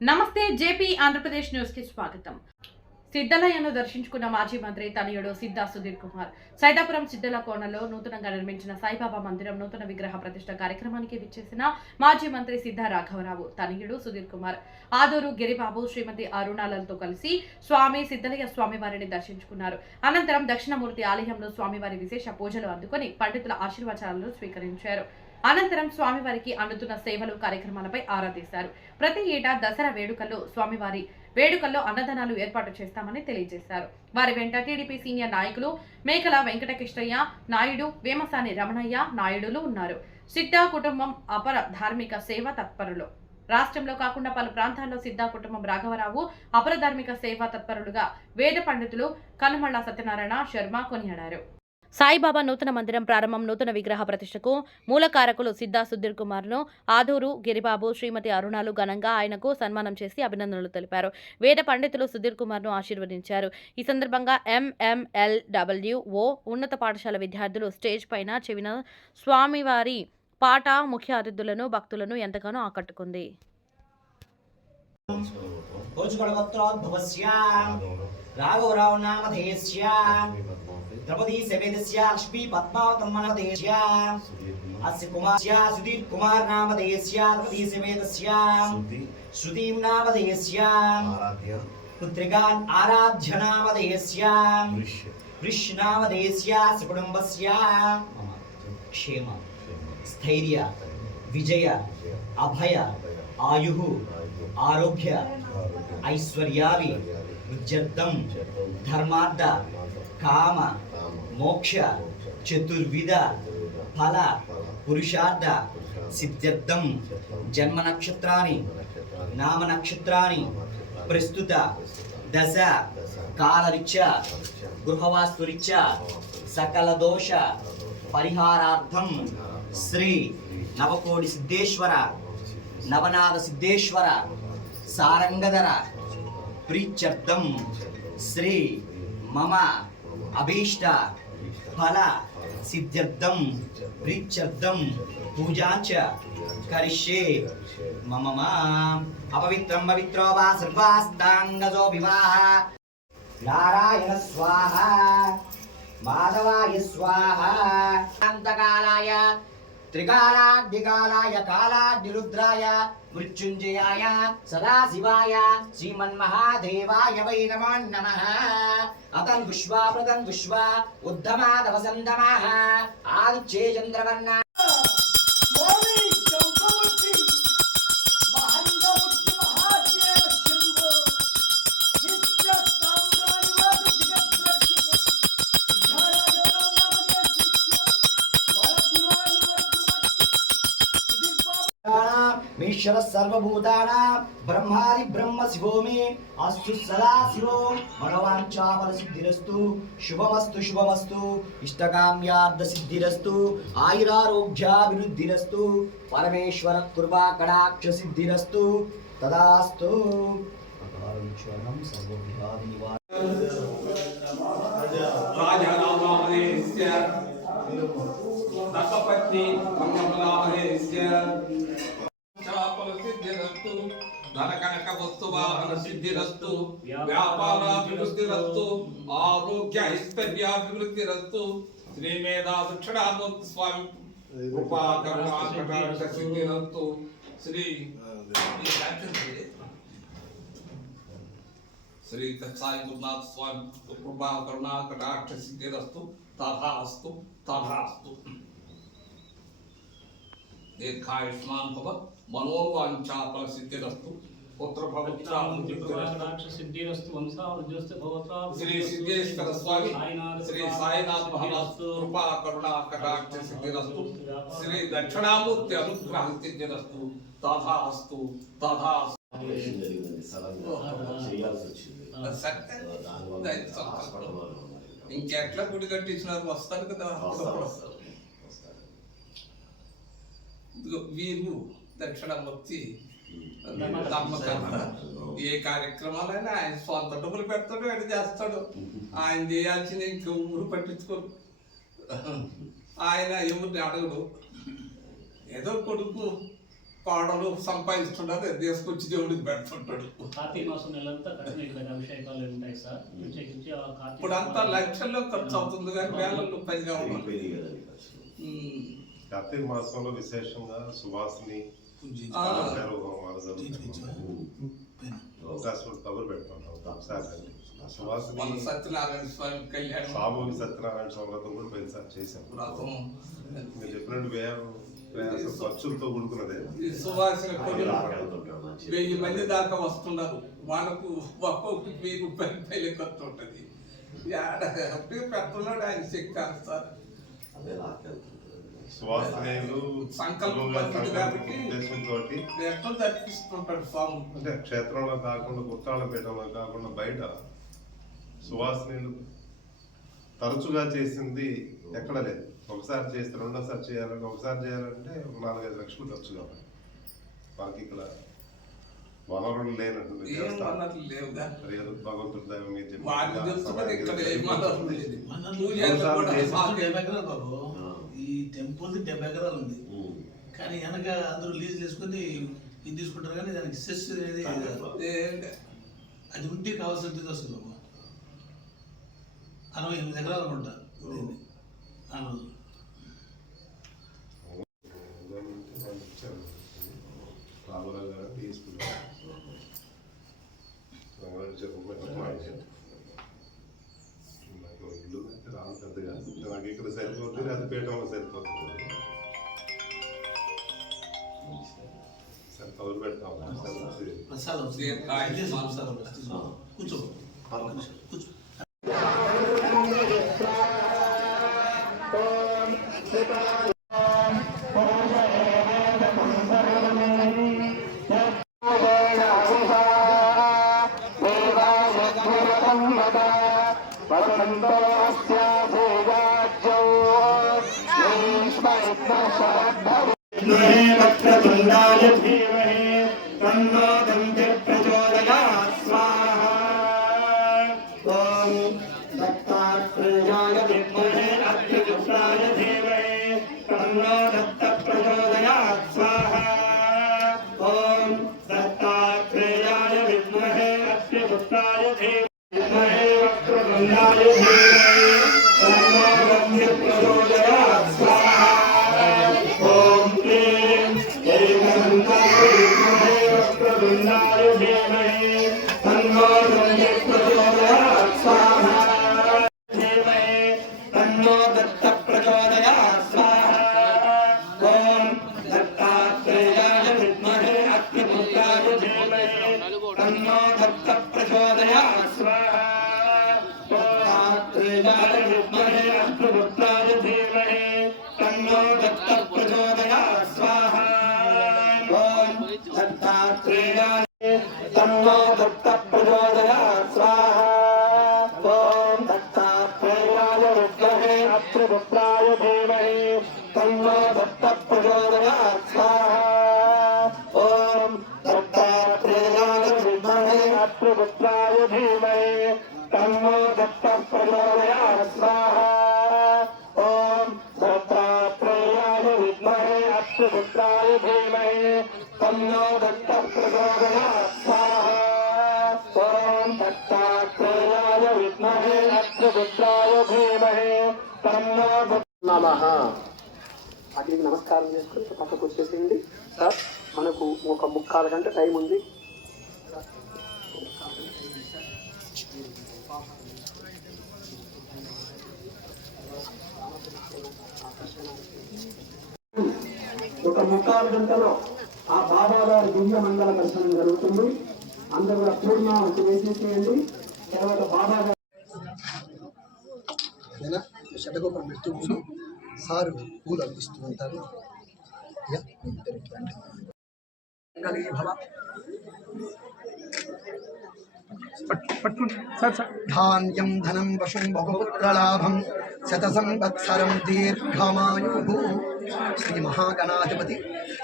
నమస్తే JP Andhra Pradesh news కి స్వాగతం. సిద్ధలయ్యను దర్శించుకున్న మాజీ మంత్రి తనయుడు సిద్ధా సుధీర్ కుమార్ సైదాపురం సిద్ధల కోణలో నూతనంగా నిర్మించిన సాయిబాబా మందిరం నూతన విగ్రహ ప్రతిష్ఠ కార్యక్రమానికి విచ్చేసిన మాజీ మంత్రి సిద్ధా రాఘవరావు తనయుడు సుధీర్ కుమార్ ఆదూరు గిరిబాబు శ్రీమతి అరుణాలతో కలిసి స్వామి సిద్ధలయ్య స్వామివారిని దర్శించుకున్నారు. అనంతరం దక్షిణమూర్తి ఆలయంలో స్వామివారి విశేష పూజలు అందుకొని పండితుల ఆశీర్వచనాలను స్వీకరించారు. అనంతరం స్వామివారికి అందుతున్న సేవలు కార్యక్రమాలపై ఆరా తీశారు. ప్రతి ఏటా దసరా వేడుకల్లో అన్నదానాలు ఏర్పాటు చేస్తామని తెలియజేశారు. వారి వెంట టీడీపీ సీనియర్ నాయకులు మేకల వెంకటకృష్ణయ్య నాయుడు, వేమసాని రమణయ్య నాయుడులు ఉన్నారు. సిద్ధా కుటుంబం అపర ధార్మిక సేవ తత్పరులు. రాష్ట్రంలో కాకుండా పలు ప్రాంతాల్లో సిద్ధా కుటుంబం రాఘవరావు అపర ధార్మిక సేవా తత్పరులుగా వేద పండితులు కనుమళ్ళ సత్యనారాయణ శర్మ కొనియాడారు. సాయిబాబా నూతన మందిరం ప్రారంభం, నూతన విగ్రహ ప్రతిష్టకు మూలకారకులు సిద్ధా సుధీర్ కుమార్ను ఆదూరు గిరిబాబు శ్రీమతి అరుణాలు ఘనంగా ఆయనకు సన్మానం చేసి అభినందనలు తెలిపారు. వేద పండితులు సుధీర్ కుమార్ను ఆశీర్వదించారు. ఈ సందర్భంగా MMLWO ఉన్నత పాఠశాల విద్యార్థులు స్టేజ్ పైన చెవిన స్వామివారి పాట ముఖ్య అతిథులను భక్తులను ఎంతగానో ఆకట్టుకుంది. రాఘవరావు నామధేయస్య ద్రౌపదీ సమేతస్య లక్ష్మీ పద్మావతం నామధేయస్య అస్య కుమారస్య సుధీర్ కుమార్ నామధేయస్య ద్రౌపదీ సమేతస్య శృతిం నామధేయస్య పుత్రికాన్ ఆరాధ్య నామధేయస్య వృష్ నామధేయస్య కుటుంబస్య క్షేమ స్థైర్య విజయ అభయ ఆయు ఆరోగ్య ఐశ్వర్యావి ఉజ్జర్థం ధర్మార్థ కామ మోక్ష చతుర్విధ ఫల పురుషార్థ సిద్ధ్యర్థం జన్మ నక్షత్రాన్ని నామ నక్షత్రాన్ని ప్రస్తుత దశ కాలరీత్యా గృహవాస్తురీత్యా సకల దోష పరిహారార్థం శ్రీ నవకోటి సిద్ధేశ్వర నవనాథ సిద్ధేశ్వర సారంగధర ప్రీత్యర్థం శ్రీ మమ అభీష్ట ఫల సిద్ధ్యర్థం ప్రీత్యర్థం పూజాంచ కరిష్యే మమ అపవిత్రం పవిత్రో వా సర్వాస్తాంగజో వివాహ నారాయణ స్వాహ మాధవాయ స్వాహ అంతకాలాయ త్రికాలాద్యకాలాయ కాలాద్యురుద్రాయ మృత్యుంజయాయ సదాశివాయ శ్రీమన్మహాదేవాయ వై నమో నమః అతన్ విశ్వా ప్రతన్ విశ్వా ఉద్ధమాదవసంతమః ఆదిత్యే చంద్రవర్ణ ఈశ్వర సర్వభూతానాం బ్రహ్మాది బ్రహ్మ శివో మే అస్తు సదా శివో మనోవాంఛాఫల సిద్ధిరస్తు శుభమస్తు శుభమస్తు ఇష్టకామ్యార్థ సిద్ధిరస్తు ఆయురారోగ్యాభివృద్ధిరస్తు పరమేశ్వర కృపా కటాక్ష సిద్ధిరస్తు తదాస్తు అకారణం సర్వవిఘాది రాజానామహేస్య దశపత్ని మంగళామహేస్య సిద్ధిరస్తు ధన కనక వస్తు వాహన సిద్ధిరస్తు వ్యాపారాభివృద్ధిరస్తు ఆరోగ్య ఐశ్వర్యాభివృద్ధిరస్తు శ్రీ మేధా దక్షిణామూర్తి స్వామి కృపా కరుణా కటాక్ష సిద్ధిరస్తు శ్రీ శ్రీ సాయి గురునాథ స్వామి కృపా కరుణా కటాక్ష సిద్ధిరస్తు తథాస్తు తథాస్తు. దీర్ఘాయుష్మాన్ భవ మనోవాంఛాఫల సిద్ధిరస్తు శ్రీ సిద్ధేశ్వర స్వామి శ్రీ సాయినాథ్ మహారాజ్ కృపా కరుణా కటాక్ష సిద్ధిరస్తు శ్రీ దక్షిణామూర్తి అనుగ్రహ సిద్ధిరస్తు తథాస్తు తథాస్తు. ఇంకెట్లా గుడి కట్టించినారు వస్తారు కదా వీరు దక్షిణామూర్తి ఏ కార్యక్రమాలైనా ఆయన సొంత డబ్బులు పెడతాడు ఆయన చేస్తాడు. ఆయన చేయాల్సింది ఇంక ఊరు పట్టించుకోరు. ఆయన ఎవరిని అడగడు. ఏదో కొడుకు కోడలు సంపాదిస్తుంటారు తీసుకొచ్చి దేవుడికి పెడుతుంటాడు. కార్తీక మాసం నెలంతా కఠిన ఇక్కడ అభిషేకాలు ఉంటాయి సార్. ప్రత్యేకించి ఆ కార్తీక ఇప్పుడు అంతా లక్షల్లో ఖర్చు అవుతుంది కానీ వేలల్లో పైగా ఉన్నది. కార్తీక మాసంలో విశేషంగా సువాసిని అవకాశం కబురు పెడుతుంటాం ఒకసారి. సువాసిని సత్యనారాయణ స్వామి కళ్యాణం, సామూహిక సత్యనారాయణ స్వామి వ్రతం కూడా పోయినసారి చేశాం. మీరు చెప్పినట్టు ఖర్చులతో కూడుకున్నదే. ఈ సువాసన కొన్ని 1000 మంది దాకా వస్తున్నారు. వాళ్ళకు ఒక్కొక్కటి 1000 రూపాయలు పైలే ఖర్చు ఉంటుంది. పెడుతున్నాడు ఆయన శక్తి సార్. సువాసనలు ఉద్దేశంతో జరిపిస్తుంటాడు స్వామి. అంటే క్షేత్రంలో కాకుండా కుట్టాలపేటలో కాకుండా బయట సువాసనలు తరచుగా చేసింది ఎక్కడ లేదు. ఒకసారి చేస్తే రెండోసారి చేయాలంటే, ఒకసారి చేయాలంటే 4-5 లక్షలు ఖర్చు కావాలి. మనకి ఇక్కడ వనరులు లేనట్టు భగవంతుడి దైవం మీరు ఈ టెంపుల్ 70 ఎకరాలు ఉంది. కానీ వెనక అందరూ లీజులు వేసుకొని ఇది తీసుకుంటారు. కానీ దానికి సెస్ అనేది అది ఉంటే కావాల్సింది వస్తుంది. 68 ఎకరాలు ఉంటారు. రామరాజు గారు తీసుకున్నారు. ఇల్లు అయితే రాను పెద్దగా నాకు ఇక్కడ సరిపోతుంది, అది పీఠంలో సరిపోతుంది. సరే కబురు పెడతాం. ప్రసాదం కూర్చో కూర్చో. वक्रतुण्डाय धीमहि तन्नो दन्तिः प्रचोदयात् स्वाहा। ॐ दत्तात्रेयाय विद्महे अग्निपुत्राय धीमहि तन्नो दत्तः प्रचोदयात् स्वाहा। ॐ दत्तात्रेयाय विद्महे अग्निपुत्राय धीमहि वक्रतुण्डाय धीमहि तन्नो दन्तिः प्रचोदयात् स्वाहा। वक्रतुण्डाय धीमहि तन्नो दन्तिः प्रचोदयात् स्वाहा। धीमहि तन्नो दत्तः प्रचोदयात् स्वाहा। ॐ दत्तात्रेयाय विद्महे अग्निपुत्राय धीमहि तन्नो दत्तः प्रचोदयात् स्वाहा। दत्तात्रेयाय विद्महे अग्निपुत्राय धीमहि तन्नो दत्तः प्रचोदयात् स्वाहा। दत्तात्रेयाय तन्नो दत्तः प्रचोदयात् स्वाहा। ॐ दत्तात्रेयाय विद्महे अग्निपुत्राय धीमहि तन्नो दत्तः प्रचोदयात् स्वाहा। ॐ दत्तात्रेयाय विद्महे अग्निपुत्राय धीमहि तन्नो दत्तः प्रचोदयात् स्वाहा। ॐ दत्तात्रेयाय विद्महे अग्निपुत्राय धीमहि तन्नो दत्तः प्रचोदयात् स्वाहा। ॐ दत्तात्रेयाय विद्महे अग्निपुत्राय धीमहि तन्नो నమః. అగ్నికి నమస్కారం చేసుకుని పక్కకు వచ్చేసింది సార్. మనకు ఒక 3/4 గంట టైం ఉంది. ఒక 3/4 గంటలో ఆ బాబా గారి దివ్య మంగళ దర్శనం జరుగుతుంది. అందరూ కూడా పూర్ణాహుతి వేసేసేయండి. తర్వాత బాబా గారు షటగోపం పెడుతూ సారు పూలు అందిస్తూ ఉంటారు. ధాన్యం ధనం వశం బహుపుత్రలాభం శత సంవత్సరం దీర్ఘమాయు. శ్రీ మహాగణాధిపతి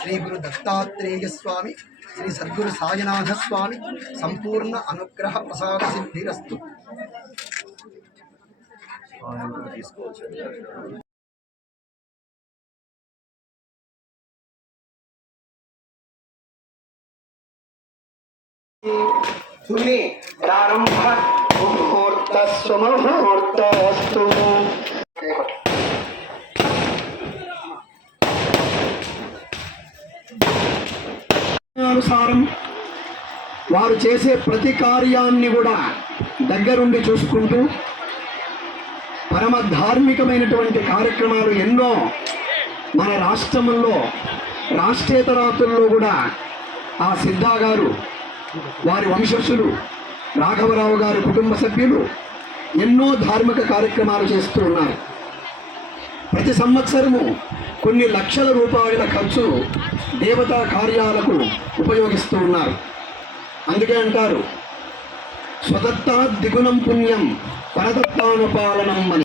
శ్రీ గురు దత్తాత్రేయ స్వామి శ్రీ సద్గురు సాయినాథ స్వామి సంపూర్ణ అనుగ్రహ ప్రసాద సిద్ధిరస్తు. ప్రారంభ ముహూర్త సుముహూర్తస్తు. అనుసారం వారు చేసే ప్రతి కార్యాన్ని కూడా దగ్గరుండి చూసుకుంటూ పరమ ధార్మికమైనటువంటి కార్యక్రమాలు ఎన్నో మన రాష్ట్రంలో రాష్ట్రేతరాతుల్లో కూడా ఆ సిద్ధా గారు వారి వంశస్థులు రాఘవరావు గారి కుటుంబ సభ్యులు ఎన్నో ధార్మిక కార్యక్రమాలు చేస్తూ ఉన్నారు. ప్రతి సంవత్సరము కొన్ని లక్షల రూపాయల ఖర్చు దేవతా కార్యాలకు ఉపయోగిస్తూ ఉన్నారు. అందుకే అంటారు స్వదత్తా దిగుణం పుణ్యం పరదత్తానుపాలనం అని.